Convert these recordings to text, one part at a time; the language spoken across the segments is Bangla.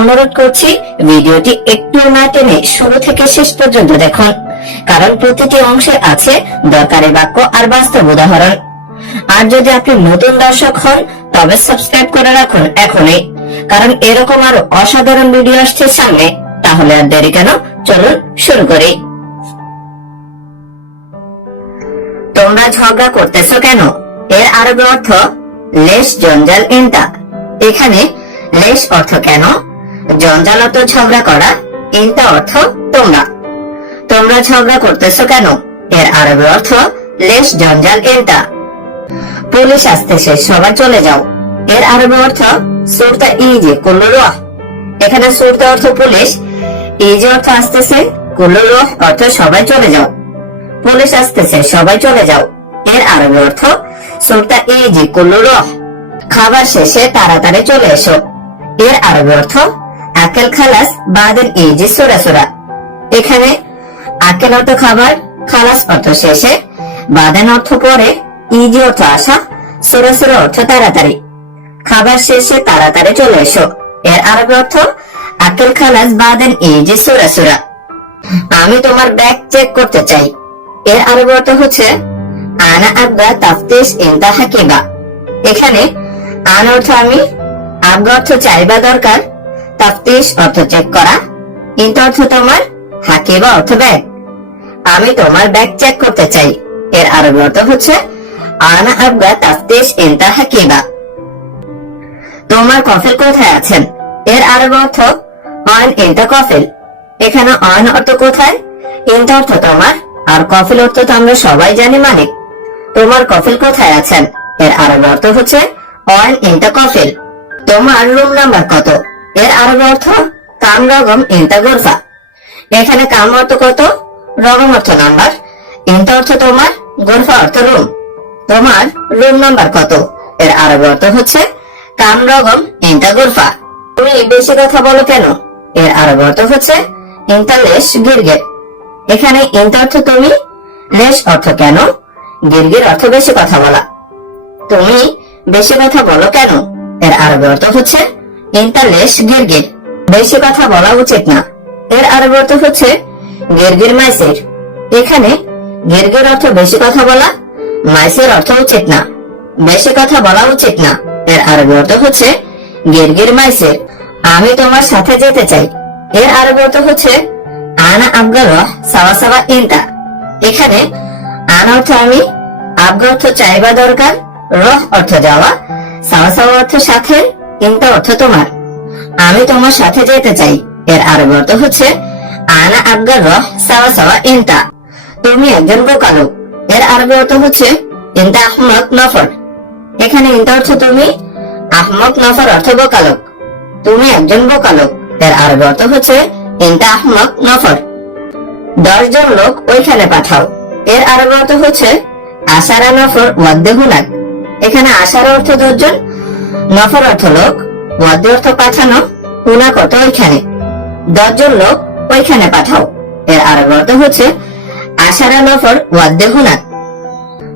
অনুরোধ করছি, ভিডিওটি একটু না টেনে শুরু থেকে শেষ পর্যন্ত দেখুন। কারণ প্রতিটি অংশে আছে দরকারি বাক্য আর বাস্তব উদাহরণ। আর যদি আপনি নতুন দর্শক হন, তবে সাবস্ক্রাইব করে রাখুন এখনই। কারণ এরকম আরও অসাধারণ ভিডিও আসছে সামনে, তাহলে আর দেরি কেন? চলুন শুরু করি। তোমরা ঝগড়া করতেছ কেন? এর আরবি অর্থ, লেশ জঞ্জাল ইনতা এখানে লেশ অর্থ কেন? জঞ্জালত ঝগড়া করা ইনতা অর্থ তোমরা। তোমরা ঝগড়া করতেছো কেন? এর আরবি অর্থ, লেশ জঞ্জাল ইনতা পুলিশ আসতেছে সবাই চলে যাও। এর আরবি অর্থ, সুরতা ইজে কুল্লুরুহ এখানে সুরতা অর্থ পুলিশ ইজে অর্থ আসতেছে কুল্লুরুহ অর্থ সবাই চলে যাও। পুলিশ আসতেছে, সবাই চলে যাও। এর আরবি অর্থ, সুরতা ইজি কুল্লুরুহ খাবার শেষে তাড়াতাড়ি চলে এসো। এর আরবি অর্থ আকেল খালাস বাদের ইজি সুরা সুরা। এখানে আকেল অর্থ খাবার, খালাস অর্থ শেষে বাদেন অর্থ পরে ইজি অর্থ আসা, সুরা সুরা অর্থ তাড়াতাড়ি। খাবার শেষে তাড়াতাড়ি চলে এসো। এর আরবি অর্থ আকেল খালাস বাদেন ইজি সুরা সুরা। আমি তোমার ব্যাগ চেক করতে চাই। এর আরবি অর্থ হচ্ছে, আনা আব্বা তাফতিস ইনতা হাকিবা। এখানে আন অর্থ আমি, আব্বা অর্থ চাইবা দরকার তাফতিস অর্থ চেক করা ইনতা অর্থ তোমার হাকিবা অর্থ ব্যাগ আমি তোমার ব্যাগ চেক করতে চাই। এর আরবি অর্থ হচ্ছে, আনা আব্বা তাফতিস ইনতা হাকিবা। তোমার কফিল কোথায় আছেন? এর আরবি অর্থ অন ইনতা কফিল। এখানে অন অর্থ কোথায়? ইনতা অর্থ তোমার, আর কফিল অর্থ তো আমরা সবাই জানি মালিক। তোমার কফিল কোথায় আছেন? এর আরবি অর্থ হচ্ছে অন ইনতা কফিল। তোমার রুম নাম্বার কত? এর আরবি অর্থ কাম রগম, ইনতা গোরফা। এখানে কাম অর্থ কত? রগম অর্থ নাম্বার। ইনতা অর্থ তোমার, গোরফা অর্থ রুম। তোমার রুম নাম্বার কত? এর আরবি অর্থ হচ্ছে কাম রগম, ইনতা গোরফা। তুমি বেশি কথা বলো কেন? এর আরবি অর্থ হচ্ছে ইন্টারলেস গিরগেট এখানে ইন্ত অর্থ তুমি, লেশ অর্থ কেন? গিরগির অর্থ বেশি কথা বলা। তুমি বেশি কথা বলো কেন? এর আরবি অর্থ হচ্ছে ইন্টারলেস গিরগির বেশি কথা বলা উচিত না। এর আরবি অর্থ হচ্ছে গিরগির মাইসের। এখানে গিরগির অর্থ বেশি কথা বলা, মাইসের অর্থ উচিত না। বেশি কথা বলা উচিত না। এর আরবি অর্থ হচ্ছে গিরগির মাইসের। আমি তোমার সাথে যেতে চাই। এর আরবি অর্থ হচ্ছে আনা আবগা রহ সাওয়া সাওয়া ইনতা। এখানে আন অর্থ আমি আবগা অর্থ চাইবা দরকার, রহ অর্থ যাওয়া, সাওয়া সাওয়া অর্থ সাথে ইনতা অর্থ তোমার। আমি তোমার সাথে যেতে চাই। এর আরবি অর্থ হচ্ছে, আনা আবগা রহ সাওয়া সাওয়া ইনতা। তুমি একজন বোকা লোক এর আরবি অর্থ হচ্ছে, ইনতা আহমদ নফর। এখানে ইনতা অর্থ তুমি, আহমদ নফর অর্থ বোকা লোক তুমি একজন বোকা লোক এর আরবি অর্থ হচ্ছে, ইনতা আহমদ নফর। দশ জন লোক ওইখানে পাঠাও। এর আরবি অর্থ হচ্ছে, আশারা নফর ওয়াদ্দে হুনাক এখানে আশার অর্থ দশজন নফর অর্থ লোক ওয়াদ্দে অর্থ পাঠানো হুনাক অর্থ ওইখানে? দশজন লোক ওইখানে পাঠাও। এর আরবি অর্থ হচ্ছে, আশারা নফর ওয়াদ্দে হুনাক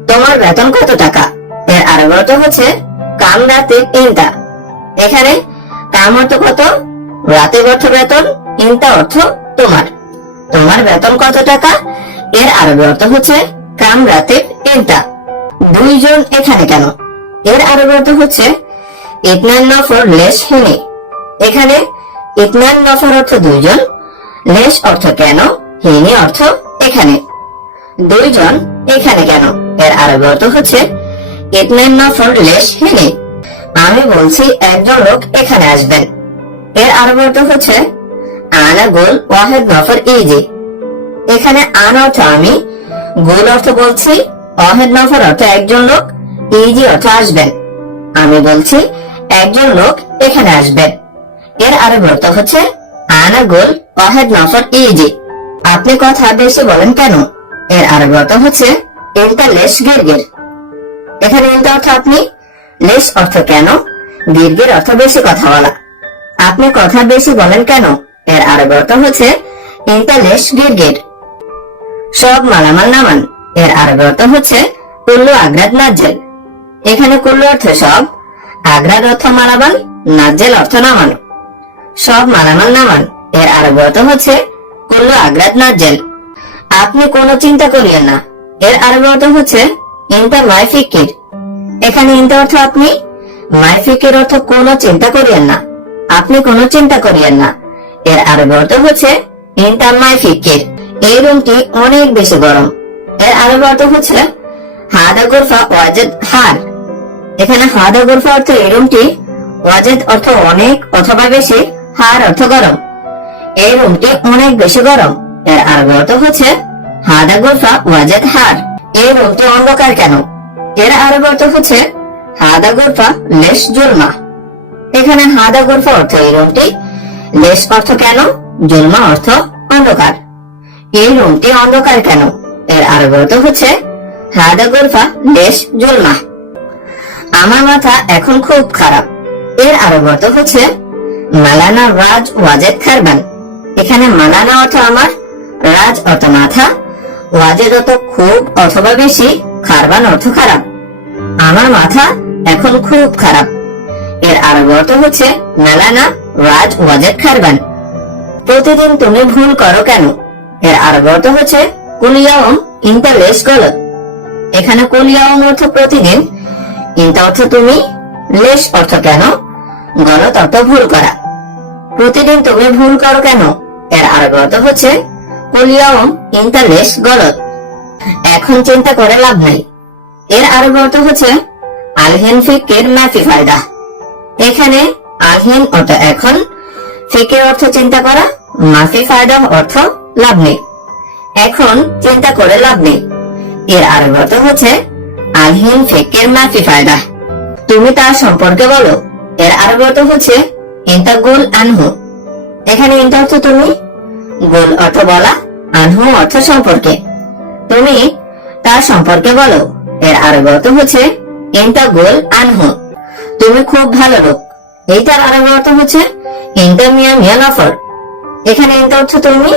তোমার বেতন কত টাকা? এর আরবি অর্থ হচ্ছে, কাম রাতে ইনতা এখানে কাম অর্থ কত? রাতে অর্থ বেতন ইনতা অর্থ তোমার। তোমার বেতন কত টাকা? এর আরবি অর্থ হচ্ছে, কাম রাতে ইনতা দুইজন এখানে কেন? এর আরবি অর্থ হচ্ছে ইতনান নফর লেশ হেনে এখানে ইতনান নফর অর্থ দুইজন, লেশ অর্থ কেন হেনে অর্থ এখানে। দুইজন এখানে কেন, এর আরবি অর্থ হচ্ছে ইতনান নফর লেশ হেনে আমি বলছি একজন লোক এখানে আসবেন। এর আরবি অর্থ হচ্ছে আনা গোল ওয়াহেদ নফর ইজি। এখানে আন অর্থ আমি, গোল অর্থ বলছি, ওয়াহেদ নফর অর্থ একজন লোক, ইজি অর্থ আসবেন। আমি বলছি একজন লোক এখানে আসবেন এর আরবি অর্থ হচ্ছে আনা গোল ওয়াহেদ নফর ইজি। আপনি কথা বেশি বলেন কেন? এর আরবি অর্থ হচ্ছে ইন্টা লেশ গিরগির। এখানে ইন্টা অর্থ আপনি? লেশ অর্থ কেন? দীর্ঘের অর্থ বেশি কথা বলা আপনি কথা বেশি বলেন কেন? এর আরবি অর্থ হচ্ছে ইন্টালেশ গিরগির। সব মালামাল নামান। এর আরবি অর্থ হচ্ছে কুল্লু আগ্রাদ নাজ্জেল। এখানে কুল্লু অর্থ সব আগ্রাদ অর্থ মালামাল নাজ্জেল অর্থ নামানো সব মালামাল নামান এর আরবি অর্থ হচ্ছে কুল্লু আগ্রাত নাজেল আপনি কোনো চিন্তা করিয়েন না। এর আরবি অর্থ হচ্ছে ইনতা মাই ফিকির। এখানে ইনতা অর্থ আপনি? মাই ফিকির অর্থ কোনো চিন্তা করিয়েন না। আপনি কোনো চিন্তা করিয়েন না। এর আরবি অর্থ হচ্ছে ইনতা মাই ফিকির। এই রুমটি অনেক বেশি গরম। এর আরবি অর্থ হচ্ছে, হাদা গুরফা ওয়াজেদ হার। এখানে হাদা গুরফা অর্থ এই রুমটি, ওয়াজেদ অর্থ অনেক অথবা বেশি, হার অর্থ গরম। এই রুমটি অনেক বেশি গরম। এর আরবি অর্থ হচ্ছে হাদা গুরফা, ওয়াজেদ হার। এই রুমটি অন্ধকার কেন? এর আরবি অর্থ হচ্ছে হাদা গুরফা, লেশ জুলমা। এখানে হাদা গুরফা অর্থ এই রুমটি, লেশ অর্থ কেন? জুলমা অর্থ অন্ধকার। এই রুমটি অন্ধকার কেন? এর আরবি অর্থ হচ্ছে হাদা গুরফা, লেশ জুলমা। আমার মাথা এখন খুব খারাপ। এর আরবি অর্থ হচ্ছে মালানা রাজ ওয়াজেদ খারবান। এখানে মালানা অর্থ আমার, রাজ অর্থ মাথা, ওয়াজেদ অর্থ খুব অথবা বেশি, খারবান অর্থ খারাপ। আমার মাথা এখন খুব খারাপ। এর আরবি অর্থ হচ্ছে মালানা রাজ ওয়াজেদ খারবান। প্রতিদিন তুমি ভুল করো কেন? এর আরবি অর্থ হচ্ছে কুলিয়াওম ইন্টারলেস গলত। এখানে কুলিয়াওম অর্থ প্রতিদিন ইনটা অর্থ তুমি লেশ অর্থ কেন? গলত অর্থ ভুল করা। প্রতিদিন তুমি ভুল করো কেন? এর আরবি অর্থ হচ্ছে লেস গলত। এখন চিন্তা করে লাভ নাই। এর আরবি অর্থ হচ্ছে, আলহেন ফিকের মাফি ফায়দা। এখানে আলহেন অর্থ এখন ফিকের অর্থ চিন্তা করা, মাফি ফায়দা অর্থ লাভ নেই। এখন চিন্তা করে লাভ নেই। এর আরবি অর্থ হচ্ছে আলহিন ফিকের মাফি ফায়দা তুমি তার সম্পর্কে বলো। এর আরবি অর্থ হচ্ছে ইন্তা গোল আনহু। এখানে ইন্টা অর্থ তুমি? গোল অর্থ বলা, আনহু অর্থ সম্পর্কে। তুমি তার সম্পর্কে বলো। এর আরবি অর্থ হচ্ছে ইন্টা গোল আনহু। তুমি খুব ভালো লোক। এইটার আরবি অর্থ হচ্ছে ইন্টা মিয়া মিয়া নফর। এখানে ইন্টা অর্থ তুমি?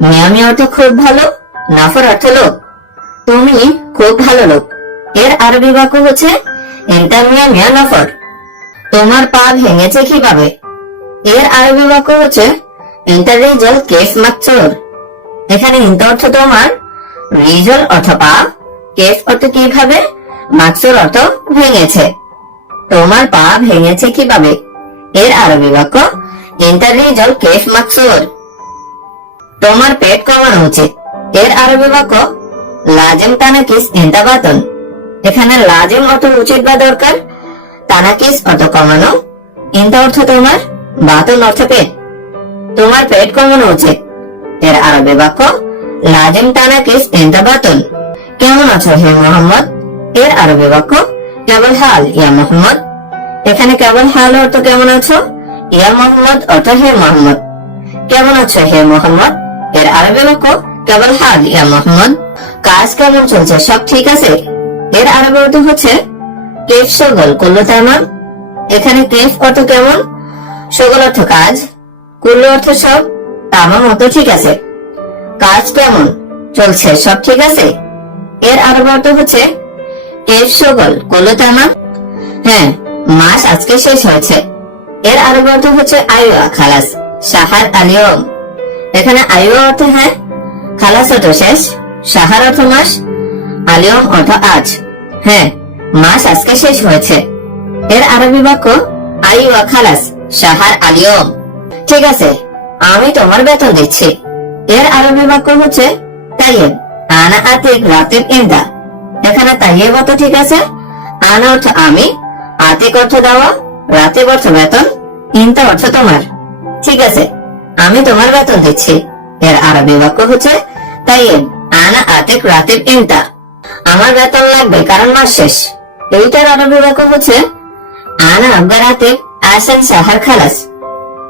মিয়া মিয়া অর্থ খুব ভালো, নফর অর্থ লোক। তুমি খুব ভালো লোক। এর আরবি বাক্য হচ্ছে ইন্টা মিয়া নফর তোমার পা ভেঙেছে কীভাবে? এর আরবি বাক্য হচ্ছে ইন্টার রিজল কেফ মাকচোর। এখানে ইন্টা অর্থ তোমার, রিজল অর্থ পা, কেফ অর্থ কীভাবে? মাকসুর অর্থ ভেঙেছে। তোমার পা ভেঙেছে কীভাবে? এর আরবি বাক্য ইন্টার রিজল কেফ মাকসুর তোমার পেট কমানো উচিত। এর আরবি বাক্য, লাজেম তানাকিস ইন্তাবাতন। এখানে লাজেম অর্থ উচিত বা দরকার? তানাকিস অর্থ কমানো? ইন্তা অর্থ তোমার? বাতন অর্থ পেট। তোমার পেট কমানো উচিত। এর আরবি বাক্য, লাজেম তানাকিস ইন্তা বাতন। কেমন আছো হে মোহাম্মদ? এর আরবি বাক্য, কেবল হাল, ইয়া মোহাম্মদ। এখানে কেবল হাল অর্থ কেমন আছো? ইয়া মোহাম্মদ অর্থ হে মোহাম্মদ। কেমন আছো হে মোহাম্মদ? এর আরবি বাক্য, কেবল হাল, ইয়া মোহাম্মদ। কাজ কেমন চলছে? সব ঠিক আছে? এর আরবি অর্থ হচ্ছে কেফ সগল। করল তেমন এখানে কেফ অর্থ কেমন? সগল অর্থ কাজ। কুল্লু অর্থ সব? তামাম অর্থ ঠিক আছে। কাজ কেমন? চলছে, সব ঠিক আছে? এর আরবি অর্থ হচ্ছে কেফ সগল। করল তেমন হ্যাঁ মাস আজকে শেষ হয়েছে। এর আরবি অর্থ হচ্ছে আয়ুয়া খালাস। সাহার আলিয়ম। এখানে আয়ুয়া অর্থ হ্যাঁ খালাস অর্থ শেষ। সাহার অর্থ মাস। আলিয়ম অর্থ আজ। হ্যাঁ মাস আজকে শেষ হয়েছে। এর আরবি বাক্য আইওয়া খালাস সাহার আলিয়ম। ঠিক আছে, আমি তোমার বেতন দিচ্ছি। এর আরবি বাক্য হচ্ছে, তাইয়েব, আনা আতিক রাতিব ইন্দা। এখানে তাইয়েব অর্থ ঠিক আছে, আনা অর্থ আমি, আতিক অর্থ দেওয়া, রাতিব অর্থ বেতন ইন্তা অর্থ তোমার। ঠিক আছে, আমি তোমার বেতন দিচ্ছি। এর আরবি বাক্য হচ্ছে, তাইয়েব, আনা আতিক রাতিব ইন্তা আমার বেতন লাগবে, কারণ মাস শেষ। এইটার আরবি হচ্ছে, আনা আবগারাতে আসান সাহার খালাস।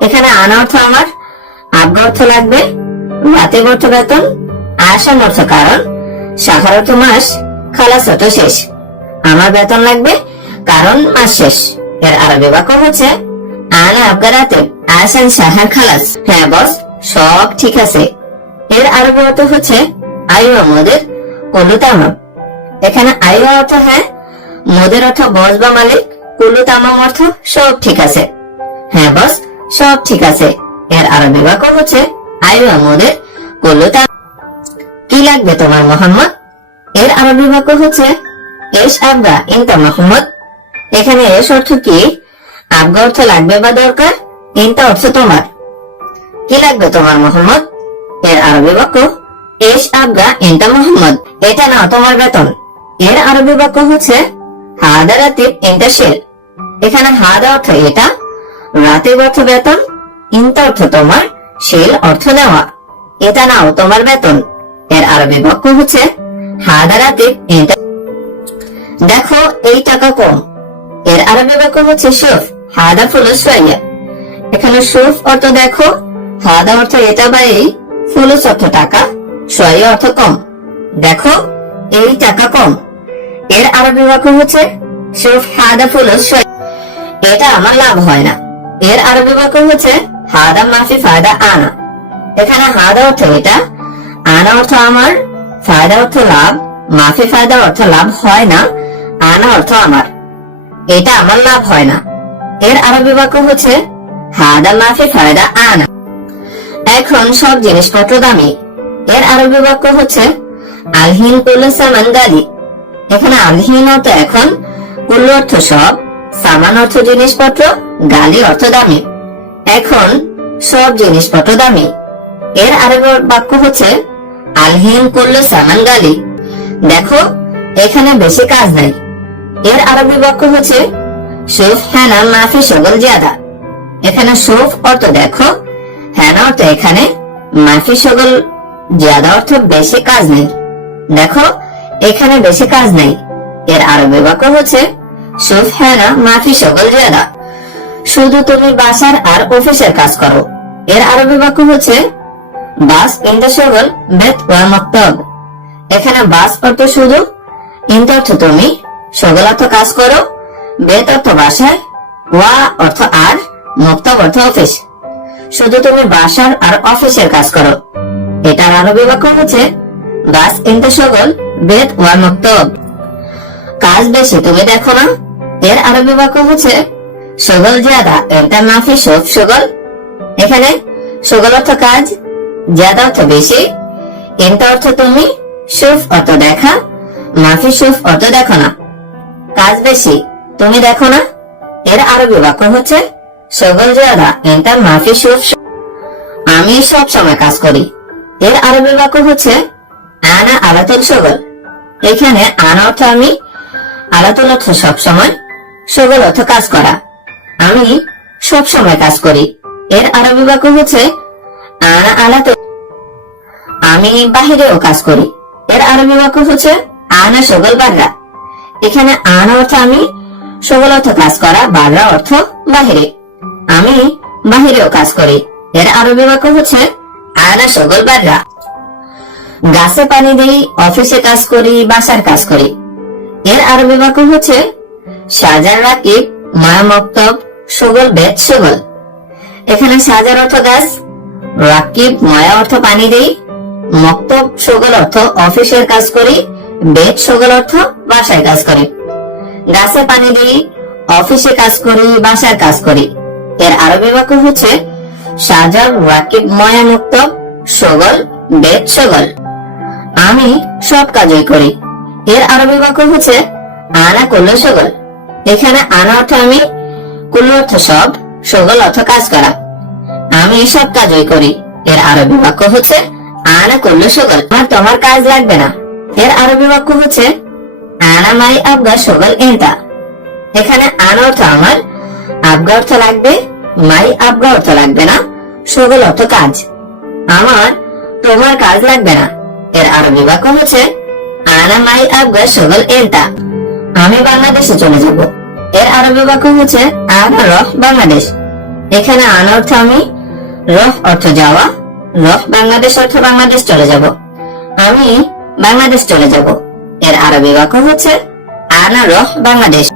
এখানে আনা অর্থ আমার আবগা অর্থ লাগবে, রাতে অর্থ বেতন আসান অর্থ কারণ, সাহার অর্থ মাস, খালাস অর্থ শেষ। আমার বেতন লাগবে, কারণ মাস শেষ। এর আরবি বাক্য হচ্ছে, আনা আবগারাতে আসান সাহার খালাস। হ্যাঁ বস, সব ঠিক আছে। এর আরবি অর্থ হচ্ছে, আয়ু আমাদের তামাম এখানে আয়ু অর্থ হ্যাঁ মোদের অর্থ বস বা মালিক, কুলু, তামাম অর্থ সব ঠিক আছে। হ্যাঁ বস সব ঠিক আছে। এর আরবি বাক্য হচ্ছে আয়ু আমাদের কল্লুতা কি লাগবে তোমার, মোহাম্মদ? এর আরবি বাক্য হচ্ছে এস আবগা ইনতা মোহাম্মদ। এখানে এস অর্থ কি? আবগা অর্থ লাগবে বা দরকার ইনতা অর্থ তোমার। কি লাগবে তোমার, মোহাম্মদ? এর আরবি বাক্য এস আবগা ইনতা মোহাম্মদ। এটা না তোমার বেতন। এর আরবি বাক্য হচ্ছে হাদা ইনতা শেল। এখানে হাদা অর্থ এটা, রাতের অর্থ বেতন, ইনতা অর্থ তোমার, শেল অর্থ নেওয়া। এটা নাও তোমার বেতন। এর আরবি বাক্য হচ্ছে হাদা রাতিব দেখো, এই টাকা কম। এর আরবি বাক্য হচ্ছে সুফ, হাদা ফুলুস ফাইয়া এখানে সুফ অর্থ দেখো, হাদা অর্থ এটা বা এই ফুলুস অর্থ টাকা সোয়া অর্থ কম। দেখো, এই টাকা কম। এর আরবি বাক্য হচ্ছে, সুফ হাদা ফুলুস এটা আমার লাভ হয় না। এর আরবি বাক্য হচ্ছে, হাদা মাফি ফায়দা আনা এখানে হাদা অর্থ এটা, আনা অর্থ আমার, ফায়দা অর্থ লাভ, মাফি ফায়দা অর্থ লাভ হয় না, আনা অর্থ আমার। এটা আমার লাভ হয় না। এর আরবি বাক্য হচ্ছে, হাদা মাফি ফায়দা আনা এখন সব জিনিসপত্র দামি। এর আরবি বাক্য হচ্ছে আলহিন কুল্লু সামান গালি এখানে আলহিন অর্থ এখন কুল্লু অর্থ সব সামান অর্থ জিনিসপত্র, গালি অর্থ দামি। এখন সব জিনিসপত্র দামি। এর আরবি বাক্য হচ্ছে, আলহিন কুল্লু সামান গালি। দেখো, এখানে বেশি কাজ নাই। এর আরবি বাক্য হচ্ছে, সুফ হ্যানা মাফি সগল জিয়াদা। এখানে সুফ অর্থ দেখো হ্যানা অর্থ এখানে, মাফি সগল জিয়াদা অর্থ বেশি কাজ নেই। দেখো এখানে বেশি কাজ নেই। এর আরবি বাক্য হচ্ছে সুফ হ্যানা মাফি সগল জিয়াদা শুধু তুমি বাসার আর অফিসের কাজ করো। এর আরবি বাক্য হচ্ছে, বাস ইন দ্য সগল বেত ওয়া মক্তব। এখানে বাস অর্থ শুধু ইন্ত অর্থ তুমি সগল অর্থ কাজ করো। বেত অর্থ বাসায় ওয়া অর্থ আর, মক্তব অর্থ অফিস। শুধু তুমি বাসার আর অফিসের কাজ করো। এটার আরবি বাক্য হচ্ছে, বাস ইনতে সগল বেত ওয়া মক্তব কাজ বেশি, তুমি দেখো না? এর আরবি বাক্য হচ্ছে, সগল জিয়াদা এটা মাফি সব সগল। এখানে, সগল অর্থ কাজ, জিয়াদা অর্থ বেশি। ইনটা অর্থ তুমি, সুফ অর্থ দেখা, মাফি সুফ অর্থ দেখো না। কাজ বেশি, তুমি দেখো না? এর আরবি বাক্য হচ্ছে, সগল জিয়াদা এটা মাফি সুফ আমি সব সময় কাজ করি। এর আরবি বাক্য হচ্ছে, আনা আলাতুল সগল। এখানে আনা অর্থ আমি আলাতুল অর্থ সব সময় সগল অর্থ কাজ করা। আমি সব সময় কাজ করি। এর আরবি বাক্য হচ্ছে, আনা আলাতুল আমি বাহিরেও কাজ করি। এর আরবি বাক্য হচ্ছে, আনা সগল বাররা। এখানে আনা অর্থ আমি সগল অর্থ কাজ করা, বাররা অর্থ বাহিরে। আমি বাহিরেও কাজ করি। এর আরবি বাক্য হচ্ছে, আনা সগল বাররা। গাছে পানি দিই, অফিসে কাজ করি, বাসার কাজ করি। এর আরবি বাক্য হচ্ছে, সাজার রাকিব, মা মক্তব, সগল বেদ সগল। এখানে সাজার অর্থ গাছ, রাকিব ময়া অর্থ পানি দেই, মক্তব সগল অর্থ অফিসের কাজ করি, বেদ সগল অর্থ বাসায় কাজ করি। গাছে পানি দিই, অফিসে কাজ করি, বাসায় কাজ করি। এর আরবি বাক্য হচ্ছে, সাজার রাকিব ময়া মুক্তব, সগল বেদ সগল। আমি সব কাজই করি। এর আরবি বাক্য হচ্ছে, আনা কুল্ল সগল। এখানে আনা অর্থ আমি, কুল্ল অর্থ সব, সগল অর্থ কাজ করা। আমি সব কাজই করি। এর আরবি বাক্য হচ্ছে, আনা কুল্ল সগল। আর তোমার কাজ লাগবে না। এর আরবি বাক্য হচ্ছে, আনা মাই আবগা সগল এন্তা। এখানে আনা অর্থ আমার, আবগা অর্থ লাগবে, মাই আবগা অর্থ লাগবে না, সগল অর্থ কাজ। আমার, তোমার কাজ লাগবে না। এর আরবি বাক্য হচ্ছে, আনা মাই আবগা সগল এন্তা আমি বাংলাদেশে চলে যাব। এর আরবি বাক্য হচ্ছে, আনা রহ বাংলাদেশ। এখানে আনা অর্থ আমি, রহ অর্থ যাওয়া, রহ বাংলাদেশ অর্থ বাংলাদেশ চলে যাব। আমি বাংলাদেশ চলে যাব। এর আরবি বাক্য হচ্ছে, আনা রহ বাংলাদেশ।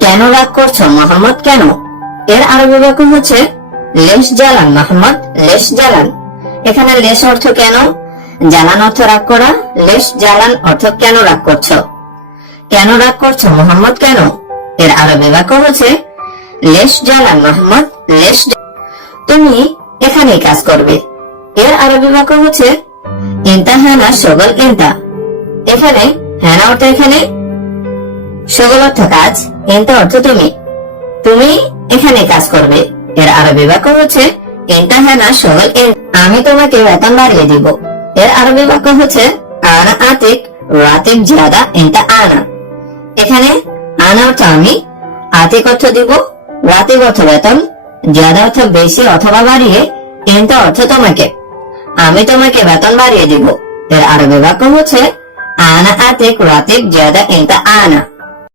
কেন রাগ করছ মোহাম্মদ, কেন? এর আরবি বাক্য হচ্ছে, লেশ জালান মোহাম্মদ, লেশ জালান এখানে লেশ অর্থ কেন? জালান অর্থ রাগ করা, লেশ জালান অর্থ কেন রাগ করছ? কেন রাগ করছ মোহাম্মদ কেন? এর আরবি বাক্য হচ্ছে, লেশ জালান মোহাম্মদ, লেশ তুমি এখানেই কাজ করবে। এর আরবি বাক্য হচ্ছে ইন্তা হ্যানা সগল ইন্তা এখানে হ্যানা অর্থ এখানে, সগল অর্থ কাজ ইন্তা অর্থ তুমি। তুমি এখানে কাজ করবে। এর আরবি বাক্য হচ্ছে ইন্তা হ্যানা সগল আমি তোমাকে বেতন বাড়িয়ে দিব। এর আরবি বাক্য হচ্ছে, আনা আতিক রাতিক জিয়াদা ইন্তা আনা। এখানে, আনা অর্থ আমি, আতিক অর্থ দিব রাতিক অর্থ বেতন, জিয়াদা অর্থ বেশি অথবা বাড়িয়ে ইন্তা অর্থ তোমাকে। আমি তোমাকে বেতন বাড়িয়ে দিব। এর আরবি বাক্য হচ্ছে, আনা আতিক রাতিক জিয়াদা ইন্তা আনা।